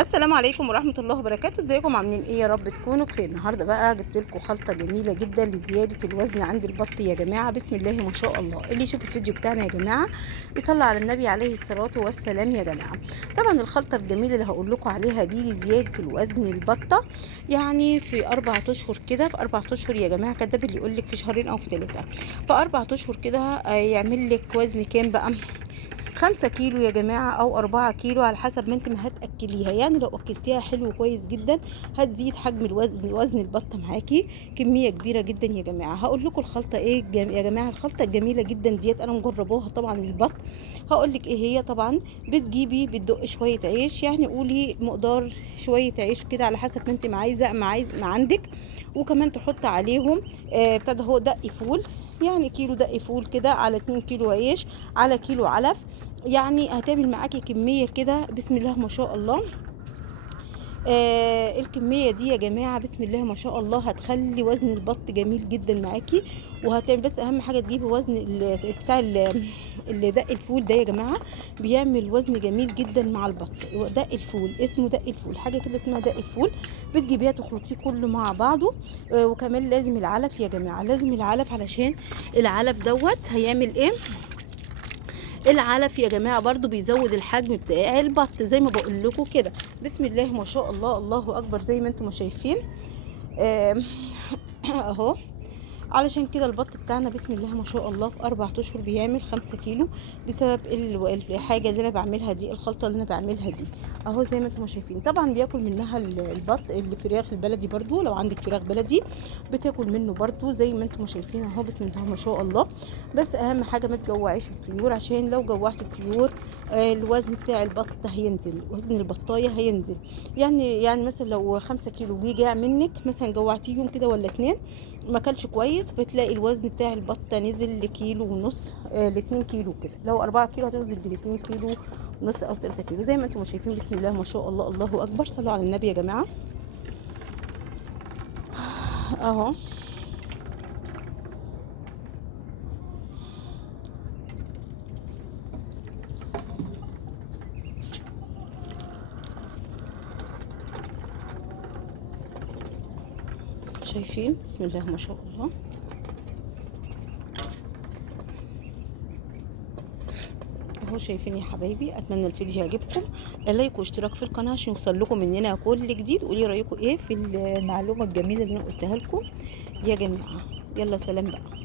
السلام عليكم ورحمة الله وبركاته. ازيكم عاملين ايه؟ يا رب تكونوا بخير. النهارده بقى جبت لكم خلطة جميلة جدا لزيادة الوزن عند البط يا جماعة. بسم الله ما شاء الله. اللي يشوف الفيديو بتاعنا يا جماعة يصلي على النبي عليه الصلاة والسلام يا جماعة. طبعا الخلطة الجميلة اللي هقول لكم عليها دي لزيادة الوزن البطة، يعني في 4 اشهر كده. في 4 اشهر يا جماعة، كداب اللي يقول لك في شهرين او في 3. في 4 اشهر كده يعمل لك وزن كام بقى؟ 5 كيلو يا جماعة أو 4 كيلو على حسب ما انت ما هتأكليها. يعني لو أكلتيها حلو كويس جدا هتزيد حجم الوزن، وزن البطة معاكي كمية كبيرة جدا يا جماعة. هقول لكم الخلطة ايه يا جماعة. الخلطة الجميلة جدا ديت أنا مجربوها طبعا للبط. هقول لك ايه هي. طبعا بتجيبي بتدق شوية عيش، يعني قولي مقدار شوية عيش كده على حسب ما انت ما عايزة ما عندك. وكمان تحط عليهم ابتدى هو دق فول، يعني كيلو دق فول كده على 2 كيلو عيش على كيلو علف. يعني هتعمل معاكي كمية كده بسم الله ما شاء الله. الكمية دي يا جماعة بسم الله ما شاء الله هتخلي وزن البط جميل جدا معاكي. وهتعمل بس اهم حاجة تجيبي وزن بتاع اللي دق الفول ده يا جماعة. بيعمل وزن جميل جدا مع البط. دق الفول اسمه دق الفول، حاجة كده اسمها دق الفول. بتجيبيها تخلطيه كله مع بعضه. وكمان لازم العلف يا جماعة، لازم العلف علشان العلف دوت هيعمل ايه. العلف يا جماعه برضو بيزود الحجم بتاع البط زي ما بقول لكم كده. بسم الله ما شاء الله، الله اكبر زي ما انتم شايفين. آم، اهو. علشان كده البط بتاعنا بسم الله ما شاء الله في 4 اشهر بيعمل 5 كيلو، بسبب الحاجه اللي انا بعملها دي، الخلطه اللي انا بعملها دي. اهو زي ما انتم شايفين. طبعا بياكل منها البط الفراخ البلدي، برضو لو عندك فراخ بلدي بتاكل منه برضو زي ما انتم شايفين. اهو بسم الله ما شاء الله. بس اهم حاجه ما تجوعيش الطيور، عشان لو جوعت الطيور الوزن بتاع البط هينزل، وزن البطايه هينزل. يعني مثلا لو 5 كيلو جه جاع منك، مثلا جوعتيهم كده ولا 2، ما كلش كويس، بتلاقي الوزن بتاع البطه نزل لكيلو ونص، ل2 كيلو كده. لو 4 كيلو هتنزل ل2 كيلو ونص او 3 كيلو زي ما انتم شايفين. بسم الله ما شاء الله، الله اكبر. صلوا على النبي يا جماعه. اهو شايفين بسم الله ما شاء الله. اهو شايفين يا حبايبي. اتمنى الفيديو يعجبكم. لايك واشتراك في القناه عشان يوصل لكم مننا كل جديد. قولي رايكم ايه في المعلومه الجميله اللي انا قلتها لكم يا جماعه. يلا سلام بقى.